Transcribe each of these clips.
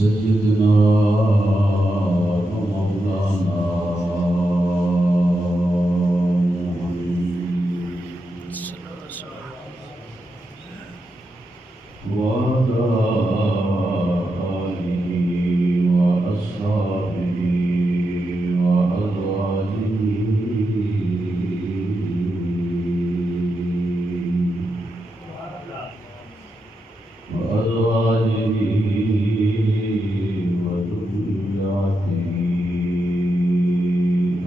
سيدنا ومولانا وعلى آله وأصحابه وأزواجه وذرياته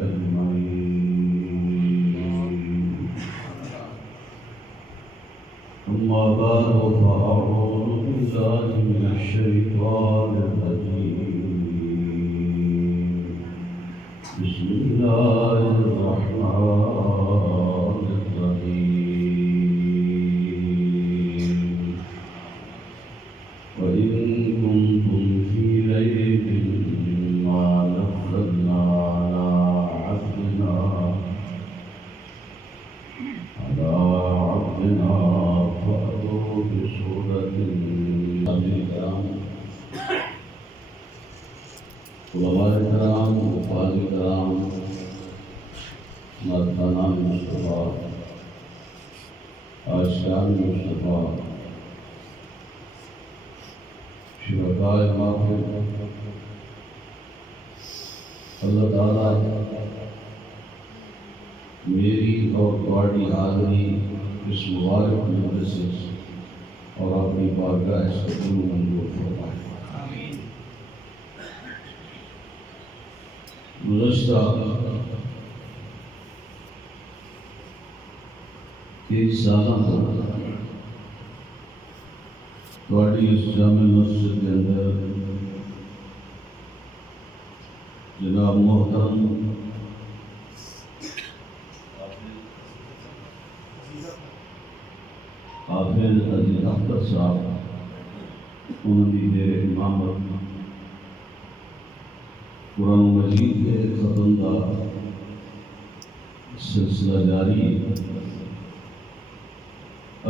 أجمعين. أما بعد فأعوذ بالله من الشيطان الرجيم. بسم الله الرحمن الرحيم. وإن كنتم في ريب مما نزلنا على عبدنا فأتوا بسورة الكرام علماء الكرام حفاظ الكرام مردان مصطفیٰ عاشقان مصطفیٰ شرکاء محفل، اللہ تعالیٰ میری اور تمہاری حاضری اس مبارک مجلس اور اپنی بارگاہ اس قبول منظور فرمائے. گزشتہ 3 سالہ تمہاری اس جامع مسجد کے اندر جناب محترم حافظ عزیز اختر صاحب انہوں نے میرے امامت قرآن مجید کے ختم کا سلسلہ جاری ہے.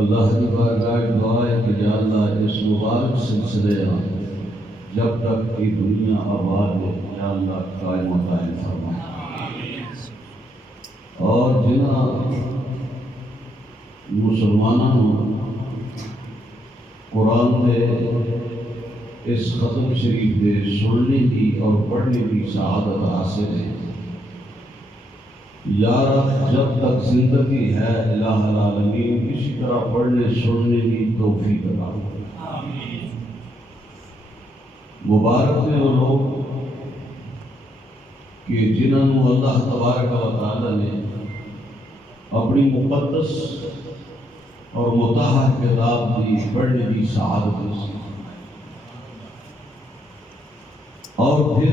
اللہ کی بارگاہ دعا ہے کہ یا اللہ اس مبارک سلسلے جب تک کی دنیا آباد ہے یا اللہ قائم و قائم فرمائے. اور جنہاں مسلمانوں قرآن دے اس ختم شریف دے سننے کی اور پڑھنے کی سعادت حاصل ہے. یا رب جب تک زندگی ہے الہ العالمین اسی طرح پڑھنے سننے کی توفیق عطا فرما. مبارک ہیں وہ لوگ کہ جنہوں اللہ تبارک و تعالی نے اپنی مقدس اور مطہر کتاب کی پڑھنے کی سعادت نصیب اور پھر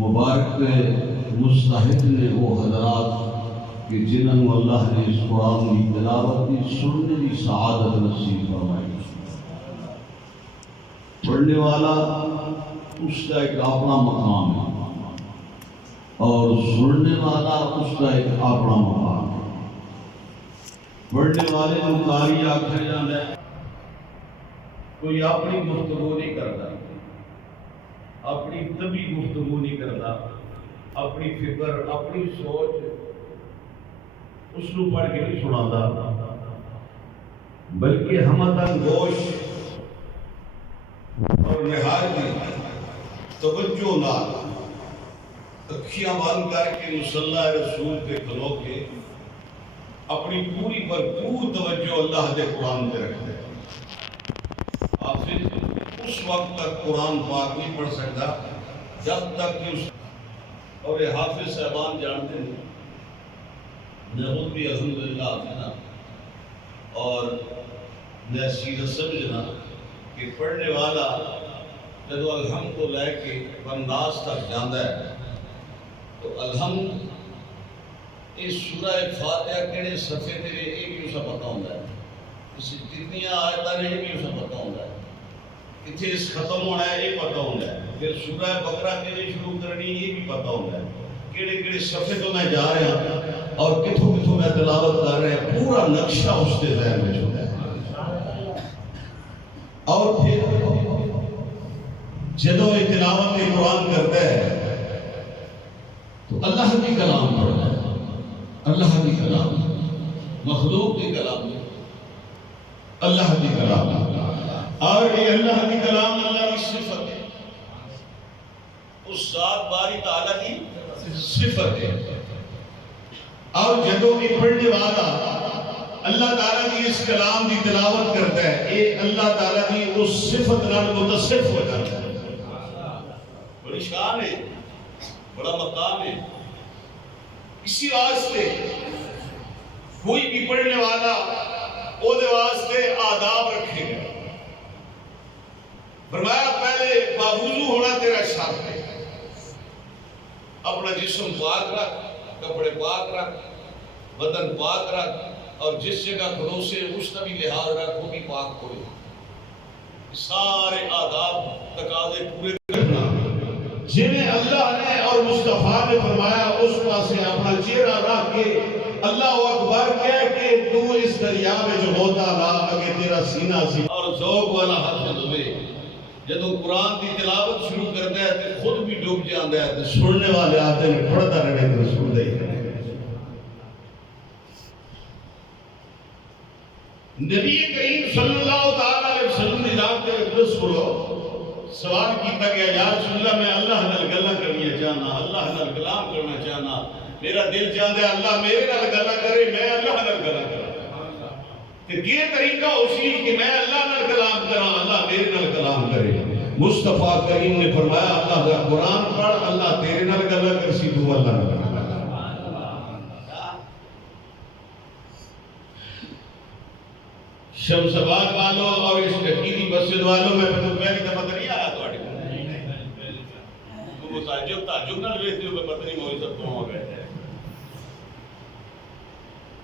مبارک مستحق نے وہ حضرات کہ جنہوں اللہ نے اس قرآن کی تلاوت کی سننے کی سعادت نصیب فرمائی. پڑھنے والا اس کا ایک اپنا مقام ہے اور سننے والا اس کا ایک اپنا مقام ہے. پڑھنے والے کو قاری آکھا جاتا ہے. کوئی اپنی گفتگو نہیں کرتا، اپنی طبی گفتگو نہیں کرتا، اپنی فکر اپنی سوچ اس کو پڑھ کے نہیں سناتا، بلکہ ہمدن گوش اور نہایت توجہ نال اکھیاں بند کر کے مصلی رسول کے کھلو کے اپنی پوری بھرپور توجہ اللہ کے قرآن پہ رکھتے ہیں. حافظ اس وقت تک قرآن پاک نہیں پڑھ سکتا جب تک کہ اس اور یہ حافظ صاحبان جانتے ہیں. میں خود بھی الحمدللہ حافظ اور میں سیرت سمجھنا کہ پڑھنے والا جب الحمد کو لے کے بناس تک جاندہ ہے تو الحمد اس سورہ فاتحہ کیڑے صفحے تیرے یہ بھی اسا پتہ ہوتا ہے، اس کتنی آیتاں نے یہ بھی اسا پتہ ہوتا ہے، کتنے اس ختم ہونا ہے یہ پتہ ہوتا ہے، پھر سورہ بقرہ کیڑے شروع کرنی یہ بھی پتہ ہوتا ہے، کیڑے کیڑے صفحے تو میں جا رہا ہوں اور کتھوں کتھوں میں تلاوت کر رہا ہوں، پورا نقشہ اس کے ذہن میں ہوتا ہے. اور پھر جدو تلاوت قرآن کرتا ہے تو اللہ کی کلام پڑھتا ہے، اللہ کی کلام، مخلوق کی کلام، اللہ کی کلام، اور یہ اللہ کی کلام اللہ کی صفت ہے، اس ذات باری تعالیٰ کی صفت ہے۔ اور جدو بھی پڑھنے والا اللہ تعالیٰ کی اس کلام کی تلاوت کرتا ہے، یہ اللہ تعالیٰ کی اس صفت نال متصف ہو جاتا ہے۔ بڑی شان ہے، بڑا مقام ہے۔ اسی واسطے کوئی بھی پڑھنے والا وہ دے واسطے آداب رکھے گا۔ فرمایا پہلے باوضو ہونا تیرا شرط ہے، اپنا جسم پاک رکھ، کپڑے پاک رکھ، بدن پاک رکھ، اور جس جگہ کھڑوسے اس کا بھی لحاظ رکھ، وہ بھی پاک ہوئے۔ سارے آداب تقاضے پورے کرنا، جنہیں اللہ نے اور مصطفیٰ نے فرمایا اس پاسے اپنا چہرہ رکھ کے اللہ اکبر کہہ کے تو اس دریا میں جو ہوتا رہا اگے تیرا سینہ سی اور ذوق والا حافظ ہوئے۔ جدو قرآن کی تلاوت شروع کرتا ہے تو خود بھی ڈوب جاتا ہے، تو سننے والے آتے ہیں پڑھتا رہے تو سنتا ہی رہے۔ نبی کریم صلی اللہ علیہ وسلم نے جاب کے درس پڑھو، سوال کیتا گیا یا رسول اللہ میں اللہ نال گلا کرنی چاہنا، اللہ نال کلام کرنا چاہنا، میرا دل چاہتا ہے اللہ میرے نال گلا کرے، میں اللہ نال گلا کرا۔ تو یہ طریقہ اسی کہ میں اللہ نال کلام کرا، اللہ میرے نال کلام کرے۔ مصطفیٰ کریم نے فرمایا اللہ کا قرآن پڑھ، اللہ تیرے نال گلا کرسی، تو اللہ نال گلا۔ شمس آباد والوں اور اس حقیقی مسجد والوں میں پہلی دفعہ نہیں آیا تو وہ تعجب نہ لیتے ہوئے پتہ نہیں مولی سب کہاں بیٹھے۔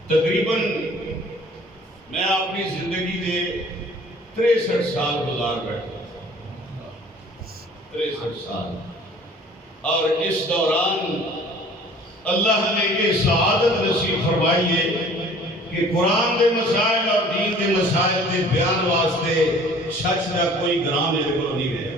تقریباً میں اپنی زندگی کے 63 سال گزار بیٹھا، 63 سال، اور اس دوران اللہ نے یہ سعادت نصیب فرمائی ہے کہ قرآن دے مسائل اور دین دے مسائل دے بیان واسطے سچ کا کوئی گرام میرے کو نہیں گیا۔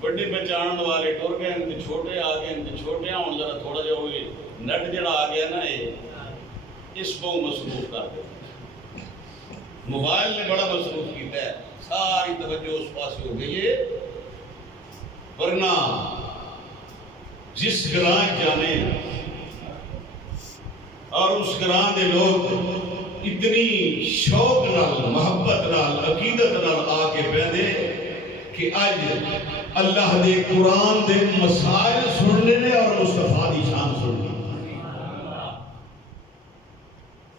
بڑے پہچان والے ٹر گئے، ان کے چھوٹے آ گئے، ان کے چھوٹے آن ذرا تھوڑا جا ہوئے نٹ جڑا آ گیا نا، یہ اس کو مصروف کر دے۔ موبائل نے بڑا مصروف کیتا ہے، ساری توجہ اس پاس ہو گئی ہے، ورنہ جس گراں جانے اور اس گراں دے لوگ اتنی شوق نال، محبت نال، عقیدت نال آ کے بیندے کہ آج اللہ دے قرآن دے مسائل سننے نے اور مصطفیٰ دی شان سننے۔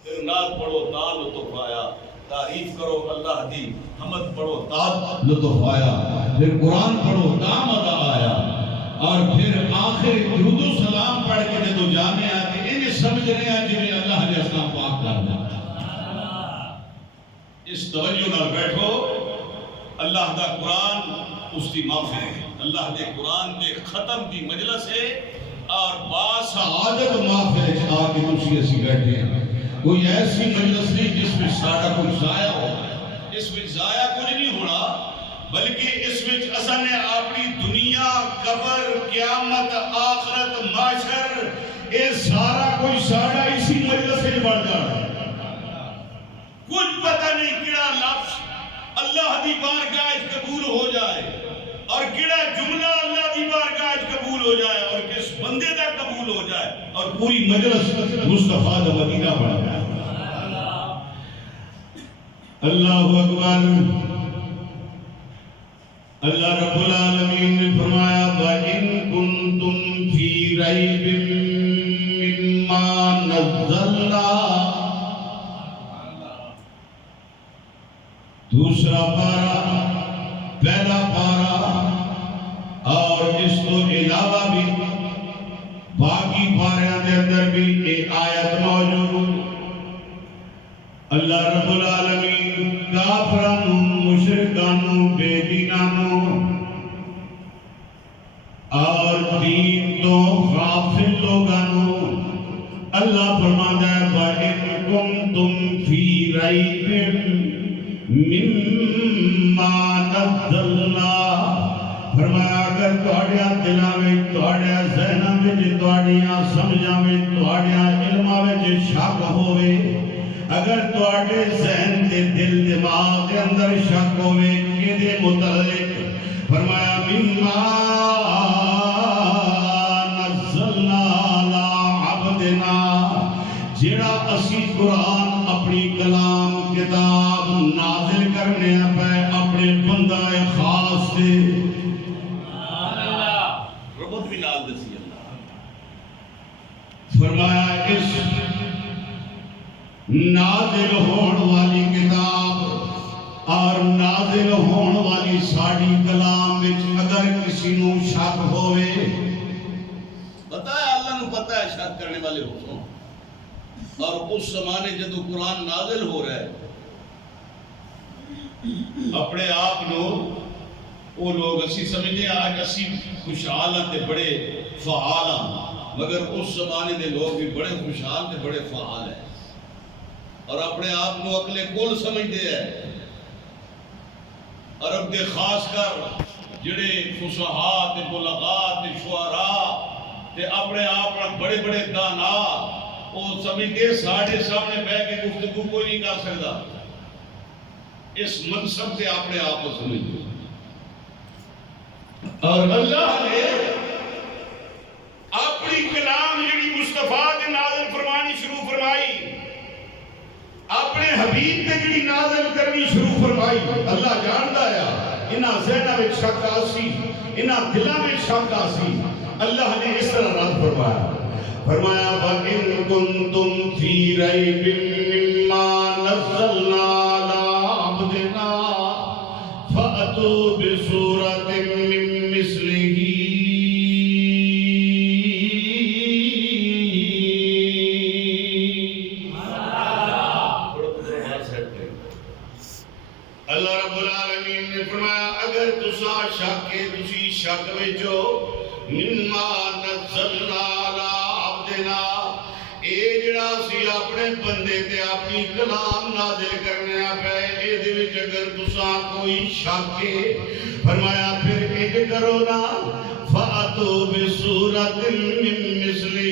پھر نعت پڑھو تا لطف آیا، تعریف کرو اللہ دی، حمد پڑھو تا لطف آیا، پھر قرآن پڑھو تا مزہ آیا، اور پھر آخر درود و سلام پڑھ کے جدو جانے آتے انہیں سمجھ رہے ہیں جنہیں اللہ نے اسلام پاک کر دیا۔ اس توجہ نہ بیٹھو، اللہ دا قرآن اس کی محفل ہے، اللہ دے قرآن دے ختم دی مجلس ہے، اور باسعادت محفل آ کے دوسری اسی بیٹھے ہیں۔ کوئی ایسی مجلس نہیں جس میں ساڑھا کچھ ضائع ہو، اس میں ضائع کچھ نہیں ہونا، بلکہ اس میں اصل نے اپنی دنیا، قبر، قیامت، آخرت، معاشر، یہ سارا کوئی ساڑھا اسی مجلس سے بڑھ جانا۔ کچھ پتہ نہیں کیڑا لفظ اللہ دی بارگاہ قبول ہو جائے اور کیڑا جملہ اللہ دی بارگاہ قبول ہو جائے اور کس بندے دا قبول ہو جائے اور پوری مجلس مصطفیٰ دا مدینہ بن جائے۔ اللہ اکبر۔ اللہ رب العالمین نے فرمایا وَإِن كُنتُمْ فِي رَيْبٍ مِّمَّا نَزَّلْنَا، دوسرا پارہ، پہلا پارہ، اور اس کو علاوہ بھی باقی پاریاں دے اندر بھی ایک آیت موجود۔ اللہ رب العالمین کافرانو، مشرکانو، بے دینانو اور دین تو غافل لوگانو اللہ فرماتا ہے وَإِن كُنتُمْ فِي ریب مما نزلنا، فرمایا اگر تواڈیاں دلاں وچ تواڈیاں ذہناں وچ تواڈیاں سمجھاں وچ تواڈیاں علماں وچ شک ہووے، اگر تواڈے ذہن تے دل دماغ دے اندر شک ہووے کدے متعلق، فرمایا مما نزلنا علی عبدنا، جڑا اسی قرآن اپنی کلام کتاب نازل کرنے پہ اپنے بندہ خاص تے ربط بھی نال دسی اللہ، فرمایا اس نازل ہون والی کتاب اور نازل ہون والی ساڑی کلام وچ اگر کسی نو شک ہوئے، پتہ ہے اللہ نو پتہ ہے شک کرنے والے ہو، اور اس زمانے جدو قرآن نازل ہو رہا ہے اپنے آپ نو وہ لوگ اسی سمجھے آج اسی خوشحال ہیں بڑے فعال ہیں، مگر اس زمانے دے لوگ بھی بڑے خوشحال تے بڑے فعال ہیں اور اپنے آپ نو اکلے کول سمجھتے ہیں۔ عرب دے خاص کر جڑے فصحاء تے بلغاء تے شعراء تے اپنے آپ بڑے بڑے دانا وہ سمجھتے ساڑھے سامنے بہ کے گفتگو کوئی نہیں کر سکتا، اس منصب سے اپنے آپ کو سمجھتے، اور اللہ نے اپنی کلام جڑی مصطفیٰ دے نازل فرمانی شروع فرمائی، اپنے حبیب تے جڑی نازل کرنی شروع فرمائی، اللہ جاندا ہے انہاں ذہناں وچ شک آسی، انہاں دلاں وچ شک آسی، اللہ نے اس طرح رد فرمایا، فرمایا وَإِن كُنتُمْ فِي رَيْبٍ مِّمَّا نَزَّلْنَا عَلَىٰ عَبْدِنَا فَأْتُوا بِسُورَةٍ مِّن مِّثْلِهِ اللہ رب العالمین نے فرمایا اگر تساں شک کے تسی شک وچو مما نزلنا علی عبدنا، اے جڑا سی اپنے بندے تے اپنی کلام نازل کرنے پہ اے دے وچ اگر تساں کوئی شک کے، فرمایا پھر انج کرو نا فاتوا بسورۃ من مثلہ،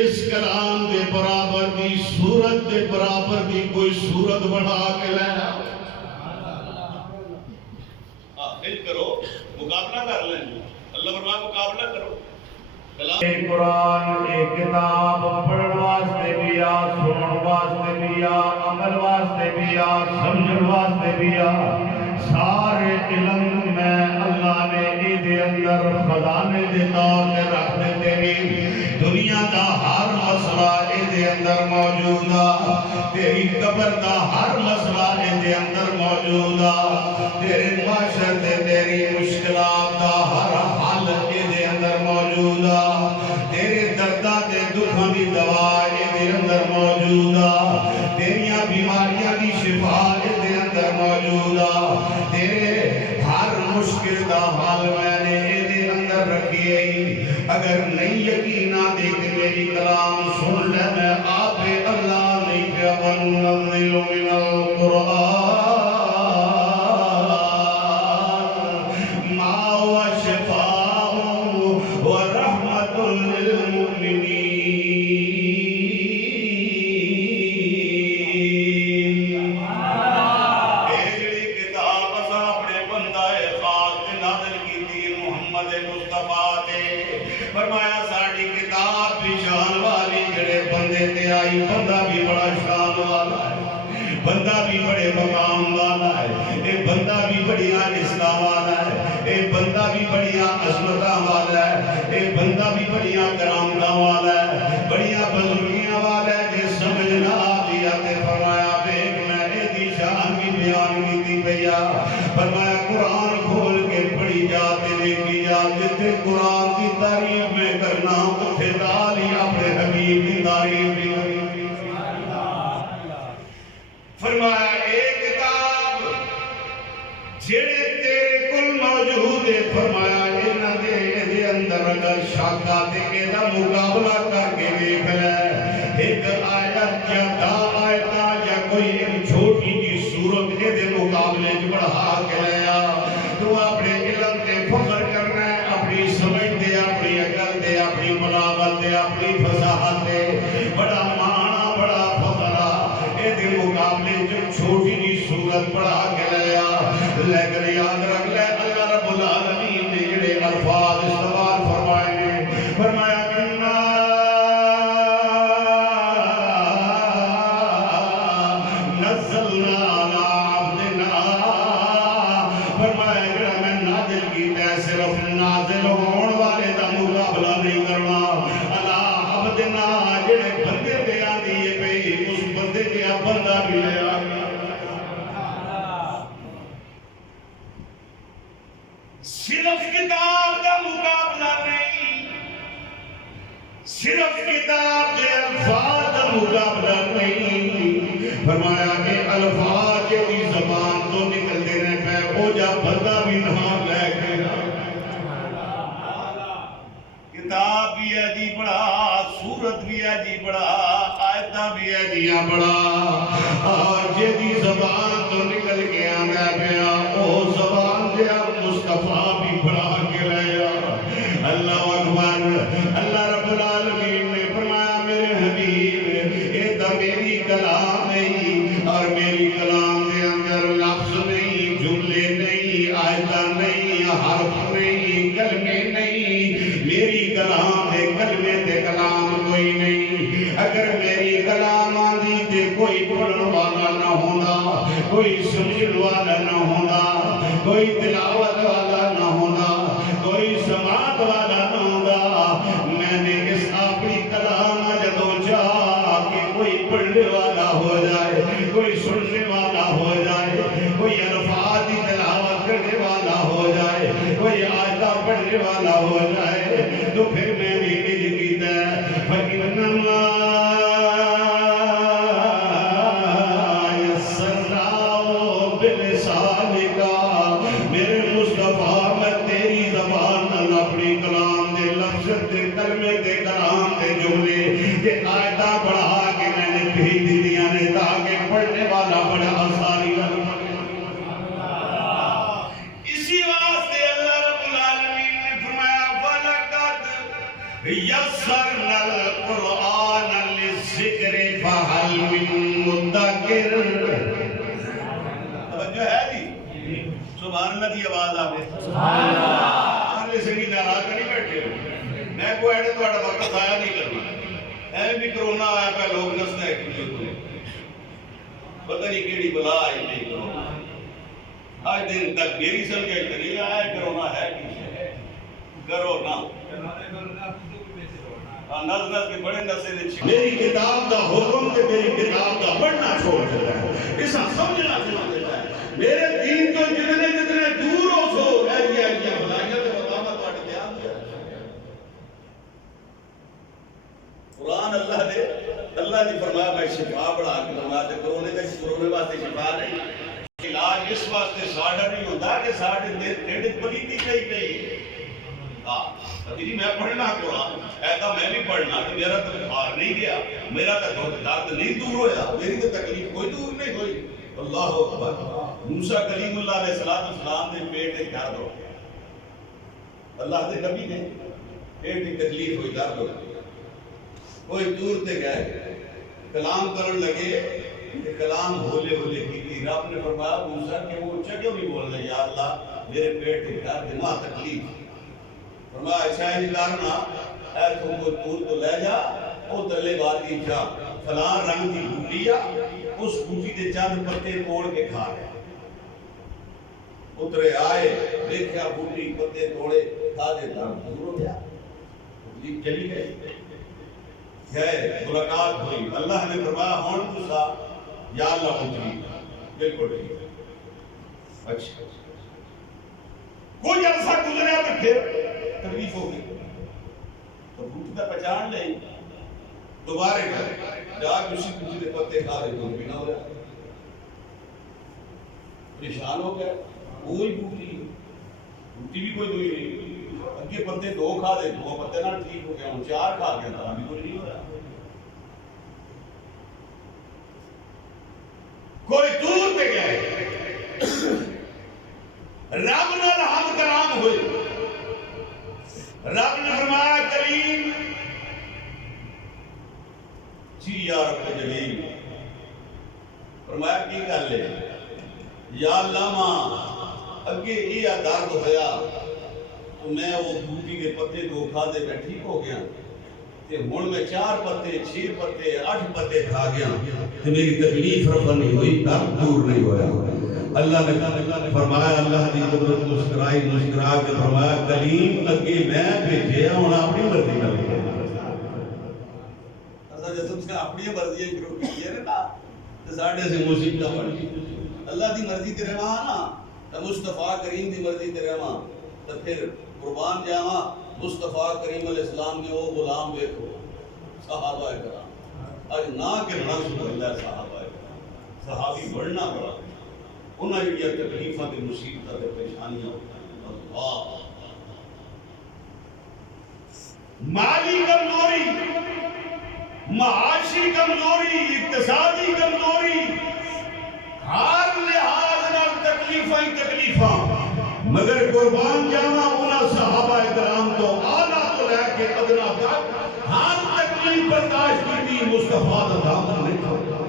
اس کلام دے برابر دی سورت دے برابر دی کوئی سورت بنا کے لے آؤ، انج کرو مقابلہ کر لیں، اللہ فرمایا مقابلہ کرو۔ قرآن ایک کتاب پڑھن واسطے بھی آ، سنن واسطے بھی آ، عمل واسطے بھی آ، سمجھن واسطے بھی آ، سارے علم میں اللہ نے دے اندر خزانے دے طور پہ رکھ دیتے ہیں، دنیا دا ہر مسئلہ دے اندر موجود آ، تیری قبر دا ہر مسئلہ دے اندر موجود آ، تیرے معاشر تے تیری مشکلات دا ہر حل دے اندر موجود آ، تیرے درداں تے دکھاں دی دوا دے اندر موجود آ، تیریاں بیماریاں دی شفا دے اندر موجود آ، تیرے ہر مشکل دا حل میں نے دے اندر رکھی ہے۔ اگر نہیں یقین آتی کہ میری کلام سن لے، میں آپ اللہ نہیں کہ وَنُنَزِّلُ مِنَ الْقُرْآنِ مَا هُوَ شِفَاءٌ وَرَحْمَةٌ لِّلْمُؤْمِنِينَ۔ اے جڑی کتاب اساں اپنے بندہ خاص تے نازل کیتی محمد مصطفیٰ تے، فرمایا ساڑی کتاب بھی شان والی، جڑے بندے تے آئی بندہ بھی بڑا شان والا ہے، بندہ بھی بڑے مقام والا ہے، اے بندہ بھی بڑیا اسلام والا ہے، اے بندہ بھی بڑیا عظمتاں والا ہے، اے بندہ بھی بڑیا کرامتاں والا ہے، بڑیا بزرگیاں والا ہے، جے سمجھنا آدیا تے فرمایا بیک میں دی شان بھی بیان کیتی پیا، فرمایا قرآن کھول کے پڑھی جاتے دیکھی جاتے تھے، قرآن کی تعریف میں کرنا اٹھے دالی اپنے حبیب کی تعریف بھی، فرمایا ایک کتاب جڑے تیرے کل موجود ہے، فرمایا انہاں دے اندر اگر شک آتے دا مقابلہ کر کے دیکھ لے، ایک آیت جب کے مقابلے جو چھوٹی جی سورت پڑھا کے لیا، لیکن یاد رکھ لے اللہ رب العالمین نے جڑے الفاظ استعمال فرمائے نے، فرمایا انا نزلنا علی عبدنا، فرمایا جڑا میں نازل کیتا ہے صرف نازل ہون والے دا مقابلہ نہیں کرنا، علی عبدنا جڑے بندے تے آندی ہے پئی اس بندے تے بندہ بھی لے آ صرف کتاب کا مقابلہ نہیں، صرف کتاب کے الفاظ کا مقابلہ نہیں، فرمایا کہ الفاظ کی زبان تو نکلتے رہے پہ وہ جا بندہ بھی نام لے کے کتاب بھی ہے جی بڑا، سورت بھی ہے جی بڑا، آیتاں بھی ہے جی بڑا، اور جی زبان تو نکل کے آنا پیا وہ زبان دیا مصطفیٰ بھی بڑا کے رہا۔ اللہ اکبر، اللہ رب العالمین نے فرمایا میرے حبیب یہ تو میری کلام نہیں، اور میری کلام دے اندر لفظ نہیں، جملے نہیں، آیتاں نہیں، حرف نہیں، کلمے نہیں، میری کلام دے کلمے دے کلام کوئی نہیں، اگر میری کلام آندی تے کوئی پڑھن والا نہ ہونا، کوئی سمجھن والا نہ ہونا، کوئی تلاوت والا نہ ہونا، کوئی سماعت والا نہ ہونا، میں نے اس اپنی کلام جدوں چاہ کہ کوئی پڑھنے والا ہو جائے، کوئی سننے والا ہو جائے، کوئی الفاظ کی تلاوت کرنے والا ہو جائے، کوئی آیتہ پڑھنے والا ہو جائے، تو پھر میں نے یہ کیتا ہے فَإِنَّمَا يَسَّرْنَاهُ بِلِسَانِكَ، میرے مصطفیٰ میں تیری زبان نال اپنی کلام دے لفظ دے کلمے دے کلام دے جملے دے آیتاں پڑھا کے میں نے بھیج دیا نے تاکہ پڑھنے والا بڑا آسانی لگے۔ اسی واسطے اللہ رب العالمین نے فرمایا وَلَقَدْ يَسَّرْنَا الْقُرْآنَ لِلذِّكْرِ فَهَلْ مِن مُدَّكِرٍ۔ توجہ ہے جی؟ سبحان اللہ دی آواز آئے، سبحان اللہ، آنے سے بھی ناراض نہیں بیٹھے ہو، میں کوئی ایڈے تو آڑا وقت ضائع نہیں کرنا، ایویں بھی کرونا آیا پہ لوگ نستے ہیں کیوں کو پتہ نہیں کیڑی بلا آئی نہیں کرونا، آج دن تک میری سن کے طریقہ آیا کرونا ہے کیسے کرونا نز کے بڑے نسے نے میری کتاب دا حکم تے میری کتاب دا پڑھنا چھوڑ دیتا ہے، اسا سمجھنا چھوڑ دیتا ہے، میرے دین تو جتنے جتنے دور ہو سو ایسیا بلائیاں تے مقامات پاٹ دھیان دیا۔ قرآن اللہ دے اللہ نے فرمایا میں شفا بڑھا کے فرمایا تے کرونے کا کرونے واسطے شفا نہیں، علاج اس واسطے ساڑھا نہیں ہوتا کہ ساڑھے ڈیڑھ پلیتی کئی کئی میں پڑھنا قرآن ایسا میں بھی پڑھنا کہ میرا تو بخار نہیں گیا، میرا تو درد نہیں دور ہویا، میری تو تکلیف کوئی دور نہیں ہوئی۔ اللہ اکبر، موسیٰ کلیم اللہ علیہ السلام نے پیٹ ایک درد ہو گیا، اللہ کے نبی نے پیٹ ایک تکلیف ہوئی درد ہو گیا، کوئی دور تے گئے کلام کرن لگے کلام بھولے بھولے کی تھی، رب نے فرمایا موسیٰ کہ وہ اچھا کیوں نہیں بول رہے یا اللہ میرے پیٹ ایک درد دماغ تکلیف، فرمایا اچھا ہی کرنا اے تم کو دور تو لے جا او تلے وادی جا فلاں رنگ کی بوٹی اس بوٹی دے چند پتے توڑ کے کھا رہے، اترے آئے دیکھیا بوٹی پتے توڑے کھا دے درد دور ہو گیا، چلی گئی گئے ملاقات ہوئی، اللہ نے فرمایا ہون تسا یا اللہ پتری بالکل ٹھیک ہے، اچھا کوئی عرصہ گزریا تو پھر تکلیف ہو گئی تو بھوک کا پہچان لیں دوبارہ گئے جا کسی دے پتے کھا رہے تو بھی نہ ہو رہا، پریشان ہو گیا، کوئی بوٹی بھی کوئی دوئی نہیں، اگے پتے دو کھا دے دو پتے نہ ٹھیک ہو گیا، چار کھا گیا تھا ابھی کوئی نہیں ہو رہا، کوئی دور پہ گئے رب نال ہم کلام ہوئے، رب نے فرمایا کریم جی یا رب جلیل فرمایا کی گل ہے یا اللہ ماں اگے یہ درد ہویا تو میں وہ بوٹی کے پتے کو کھا دے میں ٹھیک ہو گیا تے ہن میں 4 پتے 6 پتے 8 پتے کھا گیا تے میری تکلیف رفع نہیں ہوئی درد دور نہیں ہویا اللہ نے فرمایا اللہ دی قدرت مسکرائی مسکرا کے فرمایا کلیم اگے میں بھیجیا ہن اپنی مرضی نال اسا جب سے اپنی مرضی شروع کی ہے نا تے ساڈے سے مصیبت بن گئی اللہ دی مرضی تے رہواں نا تے مصطفی کریم دی مرضی تے رہواں تے پھر قربان جاواں مصطفیٰ کریم علیہ السلام نے وہ غلام دیکھو صحابہ کرام آج نہ کرنا سبحان اللہ صحابہ کرام صحابی بڑھنا پڑا انہاں یہ تکلیفاں تے مصیبتاں تے پریشانیاں اللہ مالی کمزوری معاشی کمزوری اقتصادی کمزوری ہر لحاظ نال تکلیفاں مگر قربان جاواں انہاں صحابہ کرام تو اعلیٰ تو لے کے ادنا تک ہر تکلیف برداشت کی مصطفیٰ دا دامن نہیں چھوڑا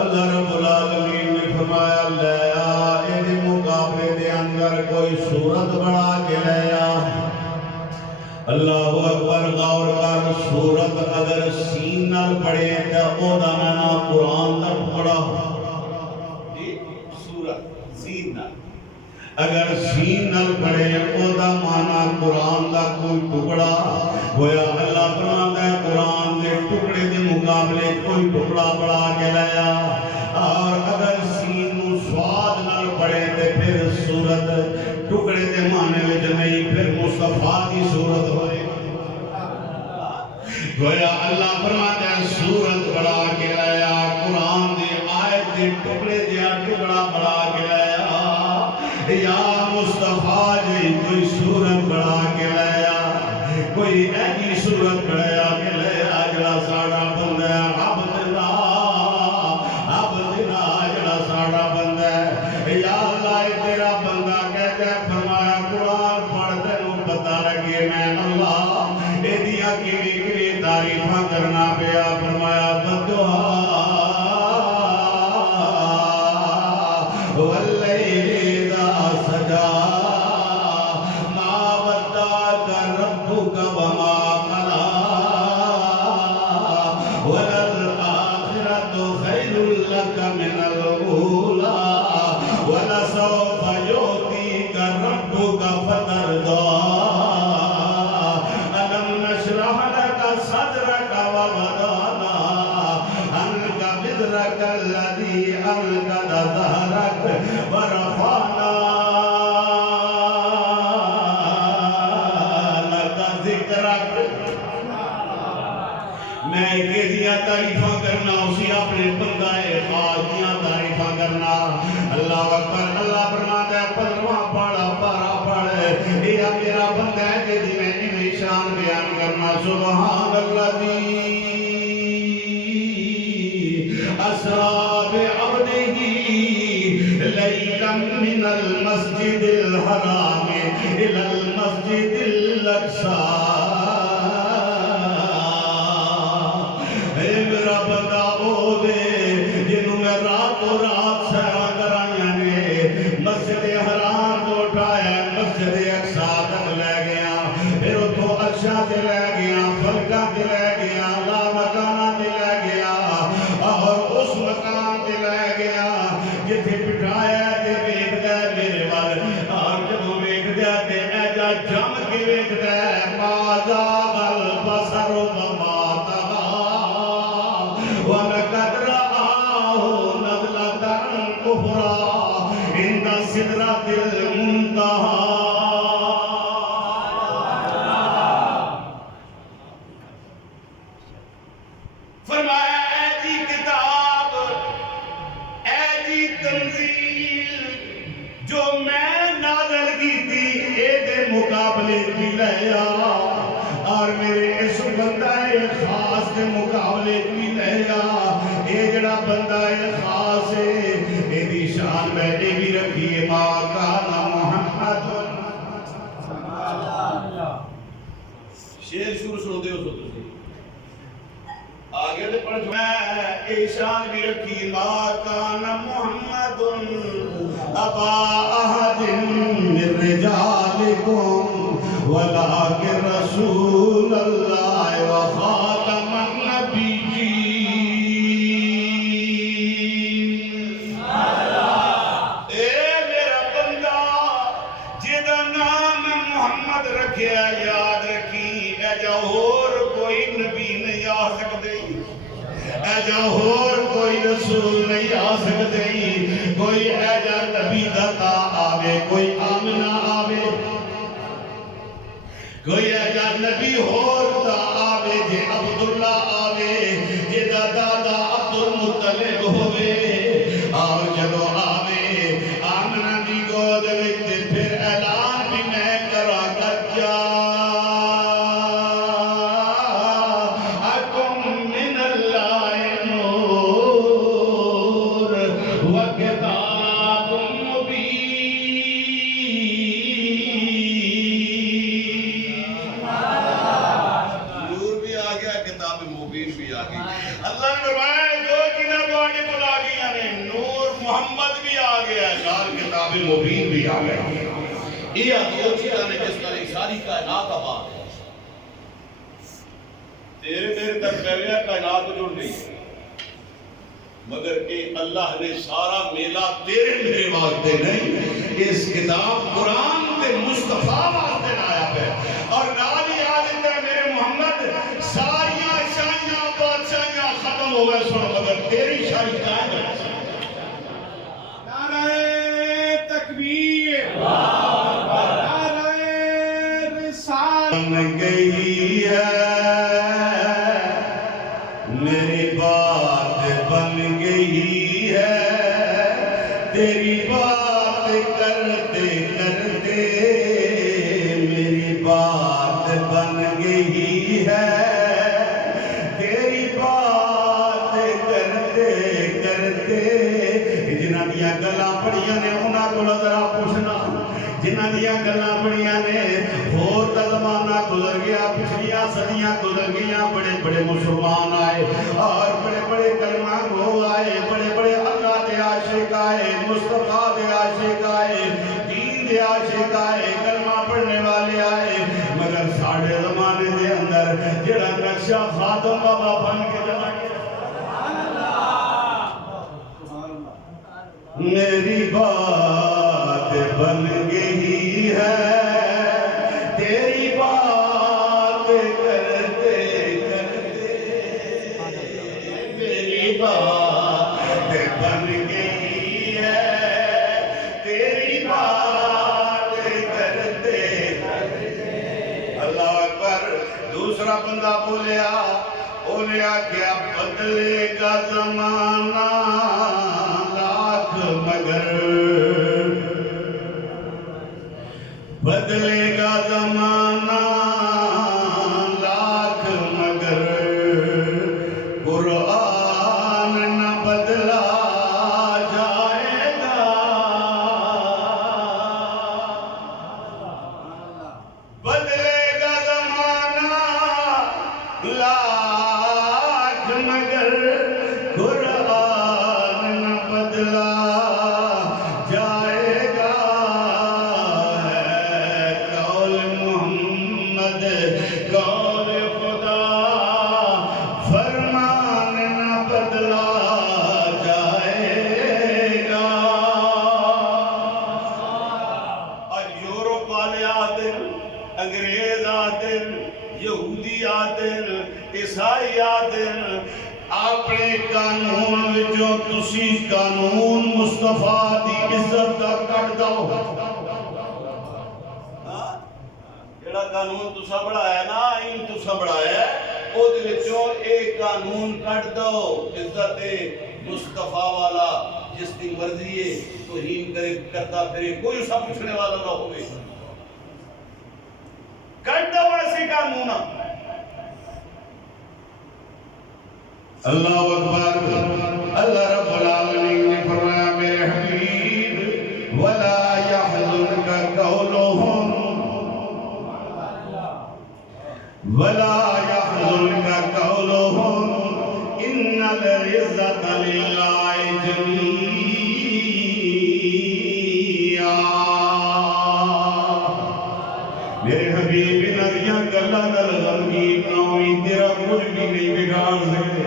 اللہ رب العالمین نے فرمایا لے آ اے مقابلے دے اندر کوئی صورت بنا کے لے آ اللہ اکبر غور کر سورت اگر سین نال پڑھے تو او دا معنی قرآن دا ٹکڑا سورت سین نال اگر سین نال پڑھے او دا معنی قرآن دا کوئی ٹکڑا گویا اللہ فرماتا ہے قرآن دے ٹکڑے دے مقابلے کوئی ٹکڑا بڑھا کے لایا اور اگر سین نو سواد نال پڑھے تے پھر سورت ٹکڑے دے معنی وچ نہیں پھر مصطفیٰ دی صورت ہوئے گویا اللہ فرماتا ہے سورت بڑھا کے لایا قرآن دے آیت دے ٹکڑے دیا ٹکڑا بڑھا کے لایا یا مصطفیٰ جی کوئی سورت بڑھا کے لایا کوئی ایسی سورت بڑھا کے لایا جڑا ساڑا بندہ ہے عبدنا جڑا ساڑا بندہ ہے یا اللہ تیرا بندہ کہتا ہے فرمایا قرآن پڑھتے نو پتہ لگے میں اللہ ایدیا کی تعریفہ کرنا پیا فرمایا بدعا واللیل اذا سجا ما ودعک ربک وما قلا وللآخرة خیر لک من الأولی ولسوف یعطیک ربک فترضی ألم نشرح لك صدرك ووضعنا عنك وزرك الذي أنقض ظهرك ورفعنا لك ذكرك میں کیدیاں تعریفاں کرنا اسی اپنے بندہ خاص دیاں تعریفاں کرنا اللہ اکبر اللہ فرماتا ہے 15واں پارا پڑھ یہ میرا بندہ ہے کہ میں انہیں شان بیان کرنا سبحان الذی اسرا بعبده لیلا من المسجد الحرام الى المسجد الاقصی میرا بندہ او دے جنہوں میں راتوں رات سیرا کرائیاں نے مسجد حرام تو اٹھایا مسجد اقصی تک لے گیا پھر اتھو عرشہ تے لے گیا فلکہ تے لے گیا لا مکانہ تے لے گیا اور اس مکان تے لے گیا جتھے بٹھایا تے بیٹھ دے میرے وال اور جب بیٹھ دے تے ایجا جم کے بیٹھ دے مازا البصر وما طغى ولقد رآه نزلة أخرى عند سدرة المنتهى فرمایا اے جی کتاب اے جی تنزیل جو میں نازل کی تھی اے دے مقابلے کی لیا اور میرے اس بندہ خاص کے مقابلے کی لیا اے جڑا بندہ خاص ہے اے دی شان میں نے بھی رکھی ہے ما کان محمد شیر شروع سنو دے ہو سو تسی آگے تو پڑھ میں ایشان بھی رکھی ما کان محمد ابا احد من رجالکم ولکن رسول اللہ وخاتم النبیین۔ اے میرا بندہ جدا نام محمد رکھیا یاد رکھی اجا اور کوئی نبی نہیں آ سکتے، ایجا اور کوئی رسول نہیں آ سکتے، کوئی ایجا نبی دتا آوے، کوئی آمنہ آوے، کوئی ایجا نبی اور دا آوے جے عبداللہ آوے جے دا دادا عبدالمطلب ہوئے اور جدو آوے آمنہ دی گود ویتے پھر اعلان بھی میں کرا کر جا مبین بھی آ گیا۔ یہ دو چیزیں نے جس طرح ساری کائنات آباد ہے، تیرے میرے تک پہلے کائنات جڑ گئی، مگر کہ اللہ نے سارا میلہ تیرے میرے واسطے نہیں، اس کتاب قرآن تے مصطفیٰ واسطے لایا ہے۔ اور نال ہی یاد ہے میرے محمد ساریاں شاہیاں بادشاہیاں ختم ہو گئے سن، مگر تیری شاہی قائم ہے۔ بن گئی ہے میری بات بن گئی ہے، تیری بات کرتے کرتے میری بات بن گئی ہے، تیری بات کرتے کرتے جنہاں دیاں گلاں پڑھیاں نے انہاں کو ذرا پوچھنا، جنہاں دیاں گلاں پڑھیاں نے اور دا زمانہ گزر گیا، پچھلیاں صدیاں گزر گیا، بڑے بڑے مسلمان آئے اور بڑے بڑے کلمہ گو آئے، بڑے بڑے اللہ دے عاشق آئے، مصطفیٰ دے عاشق آئے، دین دے عاشق آئے، کلمہ پڑھنے والے آئے، مگر ساڑھے زمانے دے اندر جڑا نقشہ خاتم بابا بن کے چلا گیا۔ میری بات بن گئی ہے، تیری بات کرتے کرتے میری بات بن گئی ہے، تیری بات کرتے کرتے۔ اللہ اکبر۔ دوسرا بندہ بولیا، بولیا کیا بدلے گا زمانہ لاکھ مگر بدلے گا زمانہ لاکھ مگر قرآن نہ بدلا جائے گا، بدلے گا زمانہ لاکھ مگر قرآن نہ بدلا جائے گا، قول محمد قول خدا فرمان نہ بدلا جائے گا۔ اور یورپ والے آتے ہیں، انگریز آتے ہیں، یہودی آتے ہیں، عیسائی آتے ہیں، اپنے قانون وچوں تسی قانون مصطفیٰ دی عزت دا کٹ دو۔ جڑا قانون تسا بڑھایا نا، آئین تسا بڑھایا ہے، او دے وچوں ایک قانون کٹ دو، عزت مصطفیٰ والا، جس کی مرضی ہے توہین کرے کرتا پھرے، کوئی اسا پوچھنے والا نہ ہوئے، کٹ دو ایسی قانون۔ اللہ اکبر۔ اللہ رب العالمین نے فرمایا میرے حبیب وَلَا يَحْزُنْكَ قَوْلُهُمْ وَلَا يَحْزُنْكَ قَوْلُهُمْ جميعا میرے حبیب نریاں گلہ دل غمگین نوی تیرا کچھ بھی نہیں بگاڑ سکتے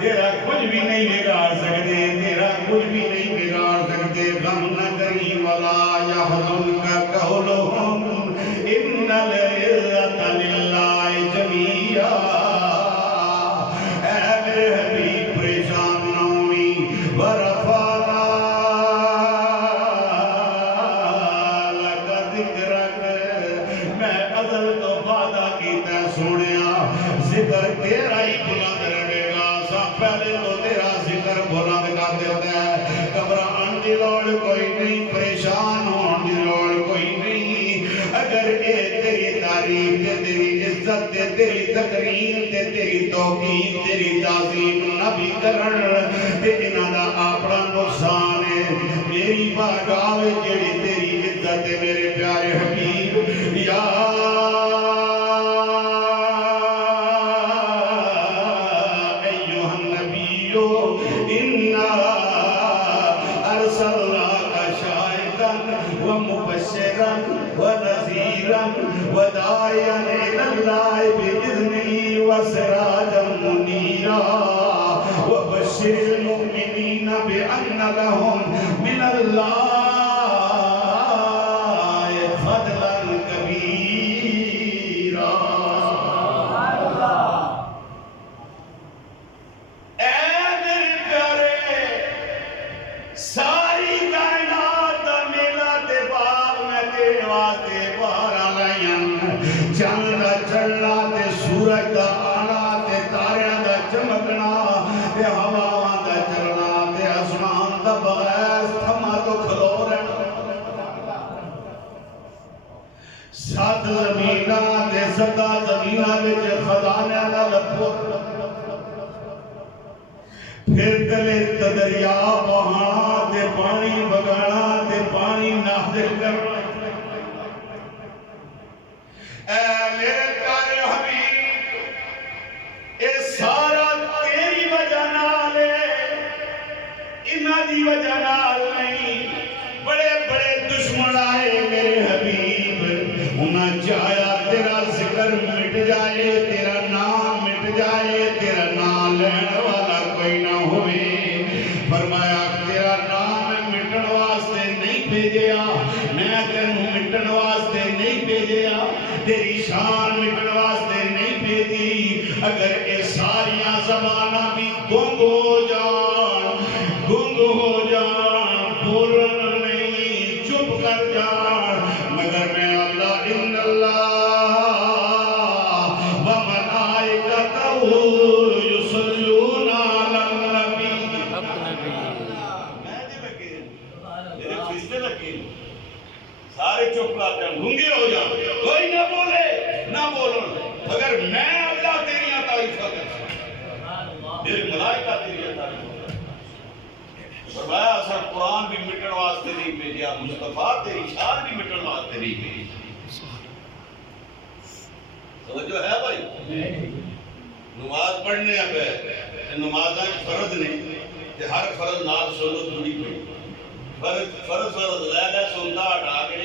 تیرا کچھ بھی نہیں بگاڑ سکتے تیرا کچھ بھی نہیں بگاڑ سکتے غم نہ کری ولا يحزنك قولهم ان العزة لله جميعا اے میرے حبیب پریشان نہ ہوئی ورفعنا لك ذکرک میں ازل تو وعدہ کیتا سونیا ذکر تیرا ہی بلند رہے گا سب پہلے تو تیرا ذکر بلند کر دیتا ہے گھبران دی لوڑ کوئی نہیں پریشان ہون دی لوڑ کوئی نہیں اگر اے تیری تعریف تے تیری عزت تے تیری تقریم تے تیری توقیر تیری تعظیم نہ بھی کرن تے انہاں دا اپنا نقصان ہے میری بارگاہ وچ جڑی تیری عزت ہے میرے پیارے حبیب یا ایھا النبی انا ارسلناک شاہدا ومبشرا ونذيرا وداعيا الى الله باذنه وسراجا منيرا وبشر المؤمنين بان لهم من الله فضلا كبيرا اے میرے پیارے ساری کائنات دا میلہ تے باغ میں تیرے واسطے بہاراں لائیاں چاند دا چڑھنا تے سورج دا آنا تے تاریاں دا چمکنا تے ہواواں دا چلنا تے آسمان دا بغیر تھما تو کھلو رہنا سات زمیناں تے ستا زمیناں وچ خزانے دا لپو پھر تلے دریا بہانا تے پانی بگانا تے پانی نازل کرنا اے میرے پیارے حبیب اے سارا تیری وجہ نال ہے انہاں دی وجہ نال نہیں بڑے بڑے دشمن آئے میرے حبیب انہاں چاہیا تیرا ذکر مٹ جائے تیرا نام مٹ جائے تیرا نام لین والا کوئی نہ ہوئے فرمایا تیرا نام مٹن واسطے نہیں بھیجیا میں تینوں مٹن واسطے نہیں بھیجیا تیری شان مٹن واسطے نہیں بھیجی اگر اے ساریاں زباناں بھی گنگ ہو جان بولن نہیں چپ کر جان مگر میں اللہ ان اللہ وملائکتہ یصلون علی النبی میں دے لگے میرے فرشتے لگے سارے چپ کر جان گنگے ہو جان کوئی نہ بولے نہ بولن اگر میں اللہ تیری تعریف کرتا میرے ملائکہ تیری تعریف فرمایا اثر قرآن بھی مٹن واسطے نہیں بھیجیا مصطفیٰ تیری شان بھی مٹن واسطے نہیں بھیجی توجہ ہے بھائی نماز پڑھنے اب ہے نمازاں فرض نہیں کہ ہر فرض نال سنت جڑی پئی فرض لے لے سنتا ہٹا کے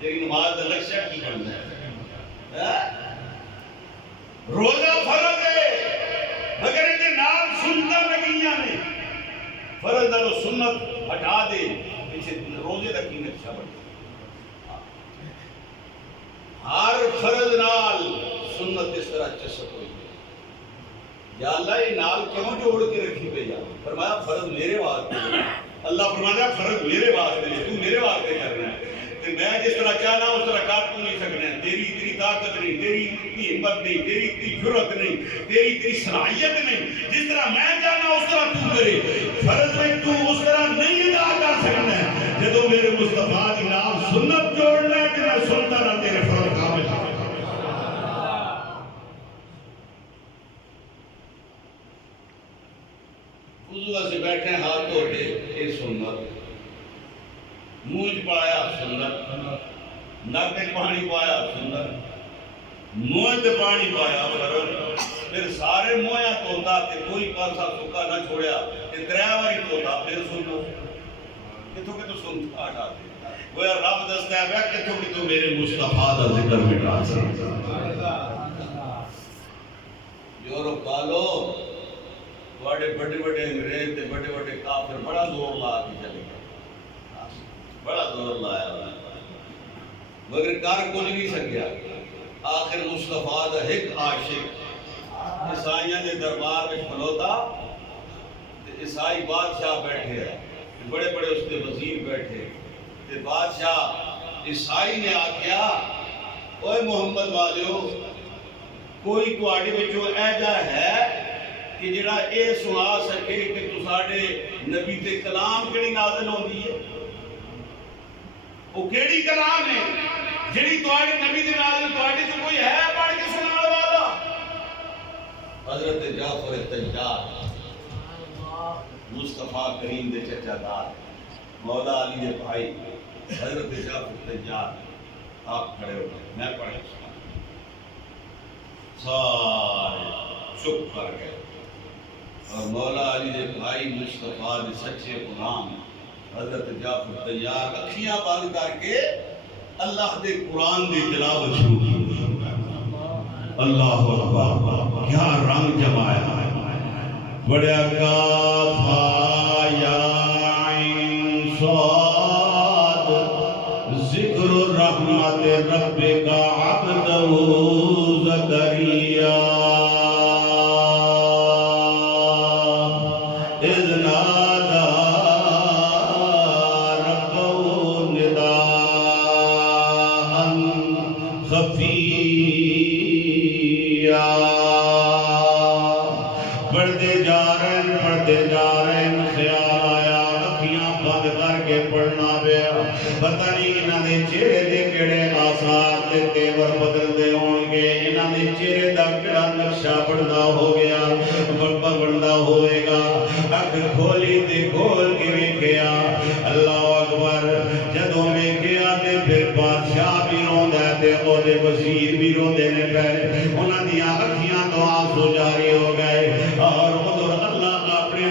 تیری نماز دا لکشہ کی کرنا ہے روزہ فرض ہے مگر یہ نال سنتا لگیاں نے فرض نالو سنت ہٹا دے پیچھے روزے دا کی نقشہ بڑھ ہر فرض نال سنت اس طرح چسپ ہوئی یا اللہ یہ نال کیوں جوڑ کے رکھی پہ جا فرمایا فرض میرے واسطے اللہ فرمایا فرض میرے واسطے تو میرے واسطے کرنا ہے میں جس طرح چاہنا اس طرح کر تو نہیں سکنا تیری اتنی طاقت نہیں تیری اتنی ہمت نہیں تیری اتنی جرأت نہیں تیری اتنی صلاحیت نہیں جس طرح میں چاہنا اس طرح تو کرے فرض میں تو اس طرح نہیں ادا کر سکنا ہے جب میرے مصطفیٰ کی نام سنت جوڑنا ہے کہ میں سنتا نہ تیرے فرض کامل وضو سے بیٹھے ہاتھ دھوتے یہ سنت منہ پایا سنت نک میں پانی پایا سنت موہ تے پانی پایا پھر سارے مویا توتا تے کوئی پاسا سکا نہ چھوڑیا تے تریا واری توتا پھر سنو کتوں کہ تو سنتا آٹا دے وہ رب دستا ہے کتوں کہ تو میرے مصطفیٰ دا ذکر مٹا سکتا یورپ والو بڑے بڑے بڑے انگریز تے بڑے بڑے کافر بڑا زور لا کے چلے گئے بڑا زور لایا مگر کار کو نہیں سکیا آخر مصطفیٰ دا ایک عاشق عیسائیاں دے دربار میں کھلوتا عیسائی بادشاہ بیٹھے ہیں بڑے بڑے اس کے وزیر بیٹھے تے بادشاہ عیسائی نے آکھیا اوے محمد والیو کوئی تواڈے وچوں ایجا ہے کہ جڑا اے سنا سکے کہ تساڈے نبی تے کلام کیڑی نازل ہوندی ہے وہ کیڑی کلام ہے جڑی تواڈے نبی دے نازل تواڈے تے کوئی ہے پڑھ کے سنانے والا حضرت جعفر تجار مصطفیٰ کریم دے چچا دار مولا علی دے بھائی حضرت جعفر تجار آپ کھڑے ہو میں پڑھے سارے چپ کر گئے اور مولا علی دے بھائی مصطفیٰ دے سچے غلام حضرت جعفر تیار اکھیاں بند کر کے اللہ دے قرآن دی تلاوت شروع کی اللہ اکبر کیا رنگ جمایا بڑا کافا یا عین صاد ذکر رحمت ربک عبدہ زکریا پڑھتے جا رہے ہیں خیال آیا اکھیاں بند کر کے پڑھنا پیا پتہ نہیں انہاں دے چہرے دے کیڑے آثار تے تیور بدلدے ہون گے انہاں دے چہرے دا کیڑا نقشہ بندا ہو گیا بندا ہوئے گا اکھ کھولی تے کھول کے ویکھیا اللہ اکبر جدوں ویکھیا تے پھر بادشاہ بھی روندا تے اودے وزیر بھی روندے نے پے انہاں دیاں اکھیاں تو آنسو جاری ہو گئے اور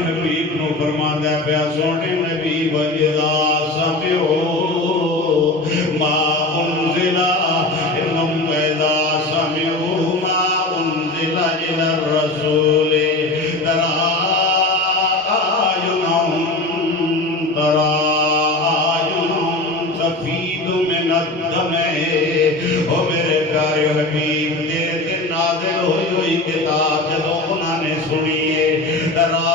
حبیب نو فرماندا ہے پیا سونے نبی وَإِذَا سَمِعُوا مَا أُنزِلَ إِنَّهُمْ وَإِذَا سَمِعُوا مَا أُنزِلَ إِلَى الرَّسُولِ تَرَى أَعْيُنَهُمْ تَفِيضُ مِنَ الدَّمْعِ او میرے پیارے حبیب تیرے تے نازل ہوئی کتاب جدوں انہاں نے سنی ہے تَرَى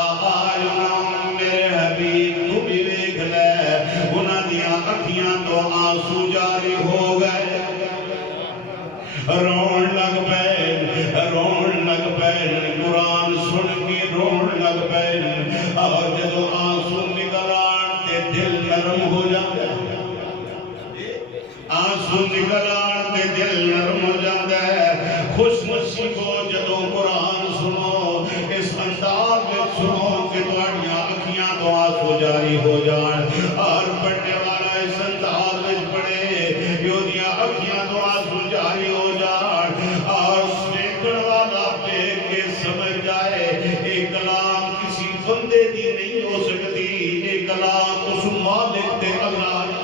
تو آنسو جاری ہو گئے رون لگ پے قرآن سن کے رون لگ پے اور جدو آنسو نکل آن تے دل نرم ہو جاتا ہے آنسو نکل آن تے دل نرم ہو جاتا ہے خوش نصیبو جدو قرآن سنو اس انداز میں سنو کہ تواڈیاں اکھیاں تو آنسو جاری ہو جان اور پڑھنے والا اس انداز میں پڑھے یودیاں اکھیاں تو آنسو جاری ہو جان اور سیکھن والا دیکھ کے سمجھ جائے ایک کلام کسی بندے دی نہیں ہو سکتی ایک کلام اس مالک تے اللہ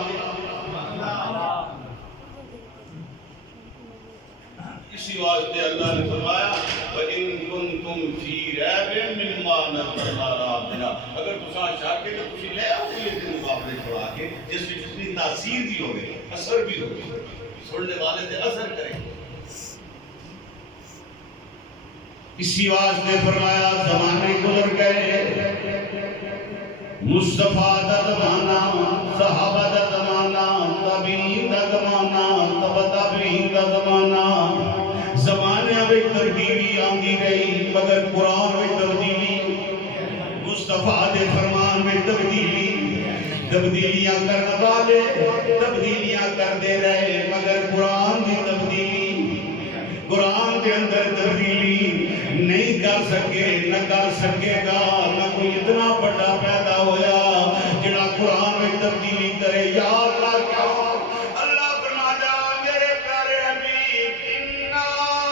اسی واسطے اللہ نے فرمایا وَإِن كُنْتُمْ فِي رَيْبٍ مِّمَّا نَزَّلْنَا عَلَىٰ عَبْدِنَا اگر تساں شک ہے تو تسی لے آؤ یہ دن مقابلے چھوڑا کے جس میں جتنی تاثیر بھی ہوگی اثر بھی ہوگی سننے والے تے اثر کریں اسی واسطے فرمایا زمانے گزر گئے مصطفیٰ دا زمانہ صحابہ دا زمانہ تابعین دا زمانہ تابعین دا زمانہ زمانے میں تبدیلی آندی گئی مگر قرآن میں تبدیلی مصطفیٰ دے فرمان میں تبدیلیاں کرنے والے تبدیلیاں کرتے رہے مگر قرآن کی تبدیلی قرآن کے اندر تبدیلی نہیں کر سکے نہ کر سکے گا نہ کوئی اتنا بڑا پیدا ہویا جڑا قرآن میں تبدیلی کرے یا اللہ کیا اللہ فرماتا میرے پیارے حبیب اِنَّا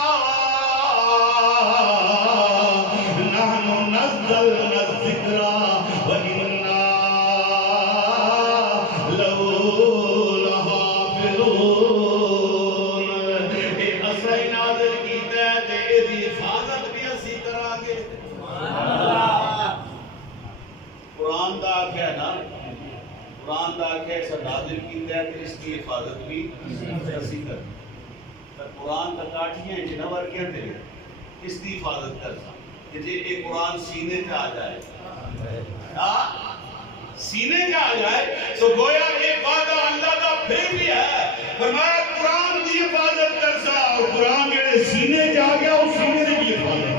نزلنا الذکر وَإِنَّا لَهُ لَحَافِظُونَ۔ اے اساں نازل کیتا ہے تے اے دی حفاظت بھی اسی کران گے۔ قرآن دا آکھیا ہے نا، قرآن دا آکھیا ہے نازل کیتا ہے تے اس کی حفاظت بھی اسی کر۔ قرآن دا کاٹھیاں جنور کیا دے اس کی حفاظت کرتا کہ جے ایک قرآن سینے پہ آ جائے، سینے پہ آ جائے تو گویا ایک وعدہ اللہ کا پھر بھی ہے، فرمایا قرآن کی حفاظت کرتا، اور قرآن کے سینے پہ آ گیا اس سینے سے بھی حفاظت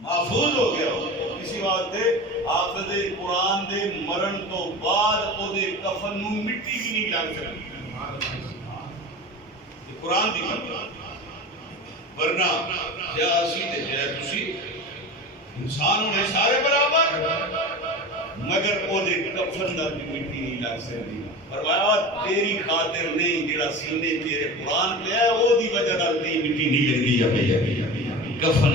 محفوظ ہو گیا۔ کسی بات دے حافظ قرآن دے مرن تو بعد او دے کفن نو مٹی بھی نہیں لگ سکتی، قرآن دی بات، ورنہ یا اسی تے جے تسی انسان ہونے سارے برابر، مگر او دے کفن نال بھی مٹی نہیں لگ سکتی۔ فرمایا تیری خاطر نہیں، جڑا سینے تیرے قرآن پہ ہے او دی وجہ نال دی مٹی نہیں لگدی یا کفن۔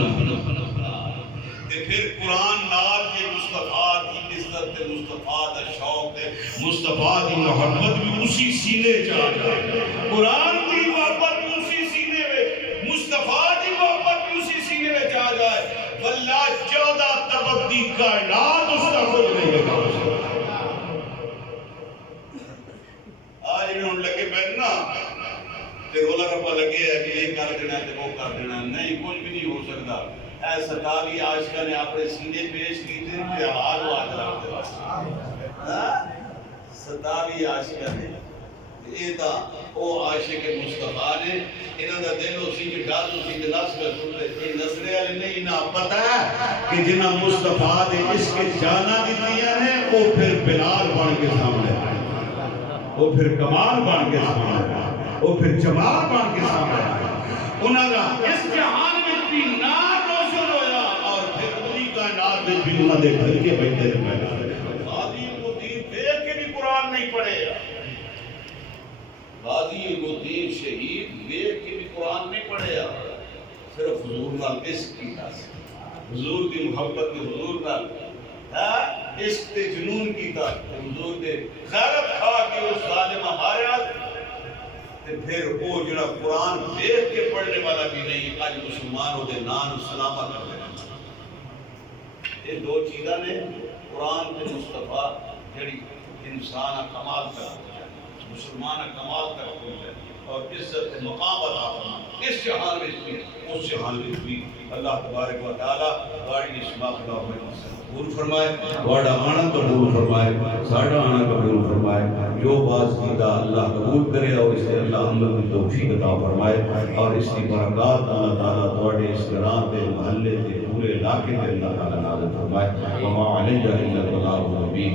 تے پھر قرآن نال کے مصطفیٰ کی عزت تے مصطفیٰ دا شوق تے مصطفیٰ دی محبت بھی اسی سینے چ آ جائے، قرآن دی محبت بھی اسی سینے میں، مصطفیٰ دی محبت بھی اسی سینے میں آ جائے، واللہ 14 طبق دی کائنات اس کا خود نہیں لگا۔ آج انہوں لگے بیٹھنا تے رولا رپا لگے ہے کہ یہ کر دینا تے وہ کر دینا، نہیں کچھ بھی نہیں ہو سکتا۔ اے ستاوی عاشقہ نے اپنے سینے پیش کی تھے تے حال واضح رکھتے ستاوی عاشقہ نے یہ تا او عاشق مصطفیٰ نے انہاں دا دل اسی جو ڈال اسی دے نفس میں سنتے یہ نظرے والے نہیں، انہاں پتہ ہے کہ جنہاں مصطفیٰ دے عشق جانا دیتیاں ہیں وہ پھر بلال بن کے سامنے آئے، وہ پھر کمال بن کے سامنے آئے، وہ پھر جمال بن کے سامنے آئے، انہاں دا اس جہان میں بھی نام روشن ہویا اور پھر پوری کائنات میں بھی انہاں دے گھر کے بیٹھے رہے۔ غازی الدین دیکھ کے بھی قرآن نہیں پڑھے، غازی الدین شہید دیکھ کے بھی قرآن نہیں پڑھے، صرف حضور نال عشق کیتا، حضور کی محبت کے حضور نال عشق تے جنون کیتا، حضور دے غیرت کھا کے اس ظالم ماریا، تے پھر وہ جڑا قرآن دیکھ کے پڑھنے والا بھی نہیں، آج مسلمانوں دے نام سلامت کر دینا۔ یہ دو چیزاں نے قرآن تے مصطفیٰ جڑی انسان کمال کر مسلمان کمال کر اور عزت مقام عطا فرما، اس جہان میں بھی اس جہان میں بھی اللہ تبارک و تعالی گاڑی اسماء خدا قبول فرمائے، واڑا آنا قبول فرمائے، ساڑا آنا قبول فرمائے، جو باز کیتا اللہ قبول کرے اور اس سے اللہ عمل کی توفیق عطا فرمائے، اور اس کی برکات اللہ تعالیٰ توڑے اس گران دے محلے دے پورے علاقے دے اللہ تعالیٰ نازل فرمائے۔ وما علیہ الا البلاغ المبین۔